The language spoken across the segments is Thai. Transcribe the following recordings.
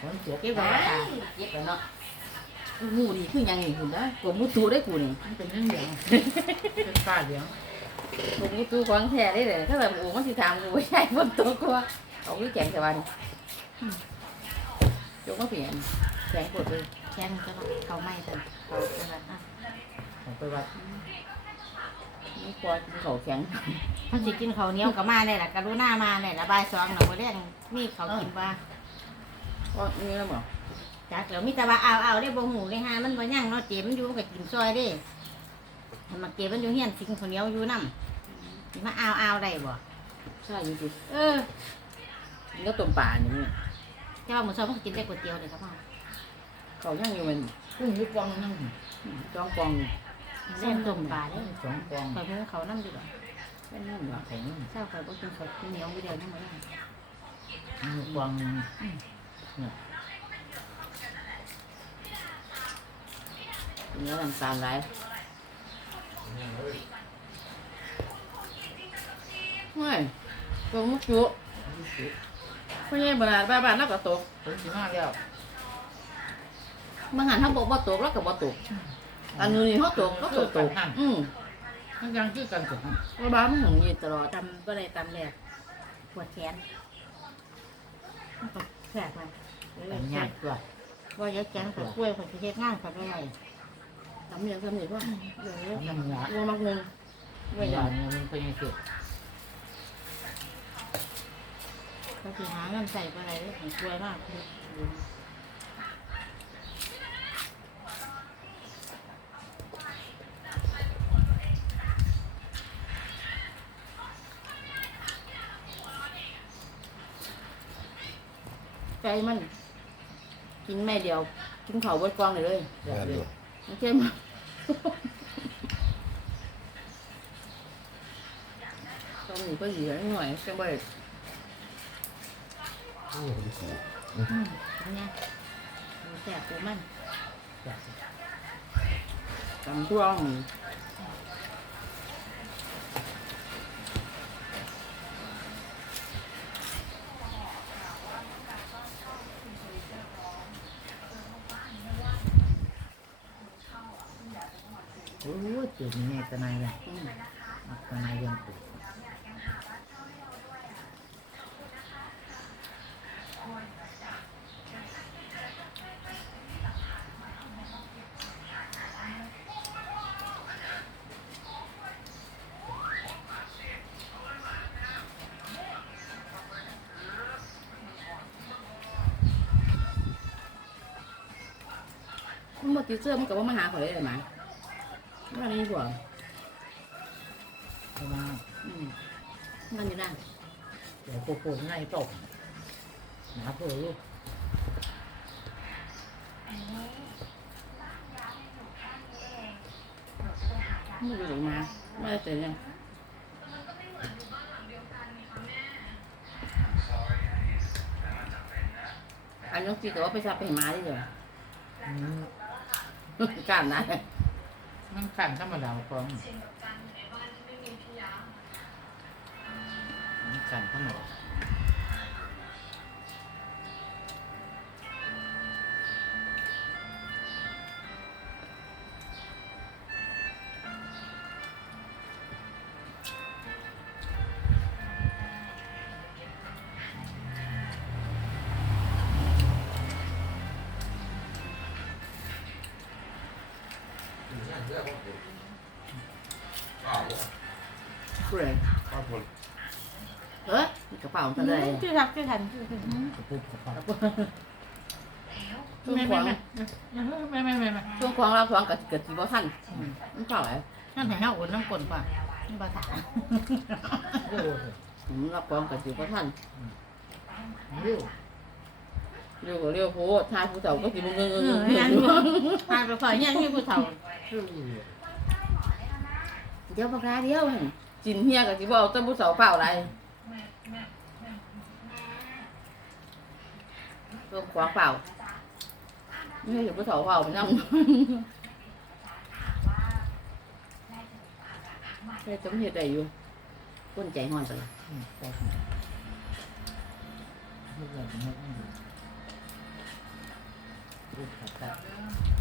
ฝนตกเก็บไว้ค่ะเก็บไว้เนาะหมูนี่คือหยังนี่คุณนะกบมุตูได้กูนี่มันเป็นเรื่องเหลืองเป็นป้าเหลืองกบมุตูของแท้ได้เลยถ้าแบบโอ้มันสิถามกูว่าใช่บนตัวกูว่าเอาวิแกงแต่วันยกมาเปลี่ยนแกงปวดเลยแค่นี้ก็เขาไม่กันเขาจะแบบอะของไปวัดนี่ปวดเขาแข็งเพิ่นสิกินเขาวเหนียวกับมาเนี่ยแหละกรุณามาเนี่ยละบ่ายสองเราไปเรียกนี่เขากินว่า ก็นี่แล้วหมอจักเดี๋ยวมีแต่ว่าเอาเอาได้บ่หูได้หามันบ่ยั่งเนาะเจ็บมันอยู่มันก็กินซอยเด้มันมาเก็บมันอยู่เฮียนสิงข้าวเหนียวอยู่นำสิมาเอาเอาได้บ่ใช่จริงเออๆนี่ก็ต้มป่านี่แต่ว่ามื้อเช้ามันก็กินได้ก๋วยเตี๋ยวเลยครับพ่อเขาย่างอยู่มันกุ้งยุบกองนั่งจ้องกองเล่นต้มปลาเด้สองกองข่อยหุงเขาวนำอยู่บ่เป็นนั่นหรอแข็งเช้าข่อยบ่กินข้าวเหนียวอยู่เดียวนั่นบ่ได้ยุบกอง เนื้อน้ำตาลไหลไม่ตัวมุกจุพ่อใหญ่บนาดบ้านบ้านแล้วก็ตกฝนสิมากแล้วบางหันถ้าบอกว่าตกแล้วก็บ่ตกอันนู้นนี่เขาตกก็ตกตกอืมมันยังคือกันตกว่าบ้านมันหงอยืนตลอดตำบ่ได้ตำแรกปวดแขนแสบมาเออ แต่ยากตัวว่าเยอะแกงข่อยกล้วยข่อยสิเฮ็ดงานข่อยบ่ได้ทำอย่างทำอย่างว่าเยวมันยากว่ามักงงเวไม่อลายากเนี่ยมันเป็นยังไงเขาสิหาเงินใส่ได้เลยข่อยกล้วยมากเลยใจมัน กินแม่เดียว กินเผาบดกองเลยเลยเดี๋ยวงานเดี๋ดูยวมันเข้มต้องมีก็เหลือหน่อยจังบ่ได้โอ้โหดีสิอืมอันเนี้ยหมูแสบปูมันตำท่วง โอ้ยจุดนี้แม่ตะนายเลยอืมมักตะนายยังตุกมันบ่ติดเสื้อมันก็บ่มาหาข่อยได้เลยหม ว่านี่กว่าเพราะว่าอืมมันอยู่นั่นเดี๋ยวโคโค่ง่ายตกหนาเพื่อลูกมันอยู่ตรงมาไม่ได้เจอยังอันนี้ที่ก็ว่าไปซับไปหมาได้เลยอืมการนะ มันขันธรรมดาก่อนมันขันธรรมดา ผู้ใดเฮ้ยมีกระเป๋ากันเลย ชื่อรักชื่อทันชื่อทันกระปุกกระเป๋าช่วงไม่ขไม่วางไม่ไม่ไม่ไม่ไม่ช่วงขวางเราขวางกับเกิดจีบท่านมันเปล่าไอ้นั่นให้เฮาอุ่นน้ำกลนป่ะนี่ภาษาเร็วเลยผมรับขวางกับจีบท่านเร็วเรียวกว่าเรียวโพดทายผู้เฒ่าก็จีบเงงเงเอองนั่นผ่านไปฝ่ายเนี่ยมีผู้เฒ่า เร็วเลยเดี๋ยวปากกาเดียวจินเฮียกับจีบเอาแต่ผู้เฒ่าเปล่าอะไรช่วงขวางเปล่าไม่ใช่ผู้เฒ่าเปล่าไปนั่งแค่จมเหตุใดอยู่ก้นใจห้อนไปอืมไปเรื่อยๆเรื่อยพูด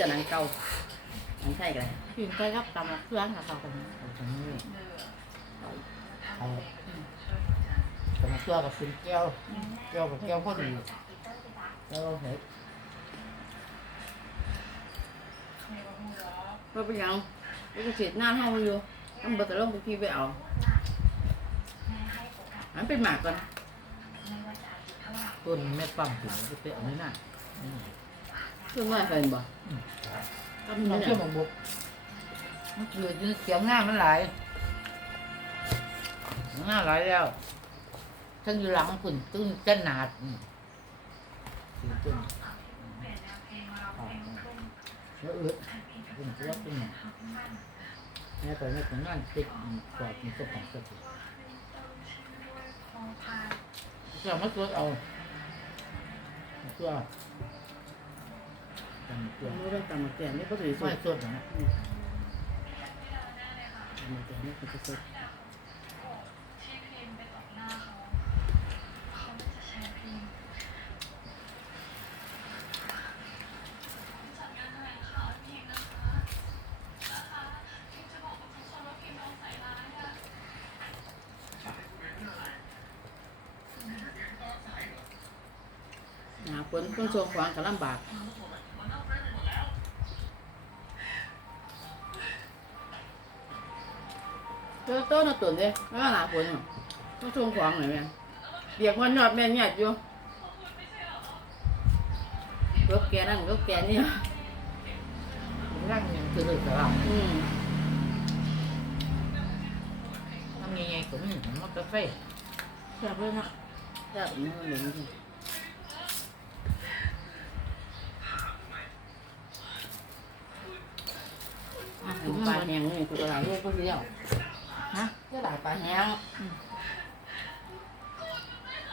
แต่หนังจะหนังเก่าหนังไทยกันเลยกินไปกับตำบักเครื่องกับเขากันเอาตรงนี้เอาแต่มาเชื่อกับคุณแก้วแก้วกับแก้วพอดีแล้วเราเห็นเพราะเป็นหยังมันก็เสียหน้าห้องอยู่ต้องเบิกกระลงไปพี่ไปเอาอันเป็นหมากก่อนต้นแม่ปั๊มถึงจะเป็นอันนี้น่ะ เพิ่งว่าเคยเห็นบ่ก็น้มีองเนี่เชื่อยมังบุกมันเกลือจนเสียงง่ามันหลายง่าหลายแล้วทั้งอยู่หลังคุณตึ้งเจ้นหนาดอืมสีตึ้งอ๋อแล้วเออคุณจะรับเป็นไงแม่ตอนนี้ผมนั่งติดกอดมันก็ปังก็ถูกจะมาตรวจเอามาตรวจมาต รวจรู้เรื่องตามมาแก่นี่ก็ถือสุไม่ดตรวจนะมาแก่นี่คือสุดหาฝนต้องโชว์ขวางกับลำบาก เจอโต้นเอาตุ่นเลยไม่ว่าหนาฝนหรอกต้องโชว์ขวางหน่อยแม่เบียกมันยอดแม่นยอดอยู่รถแกนั่นรถแกนี่นั่งยังคือเลยสลับอืมนั่งยังไงผมผมมอเตอร์ไซค์เสียบเลยนะจะมันเหมือนกันอะถึงปลาแห้งนี่ตัวหลายเรียกก็เรียก ฮะเจ้า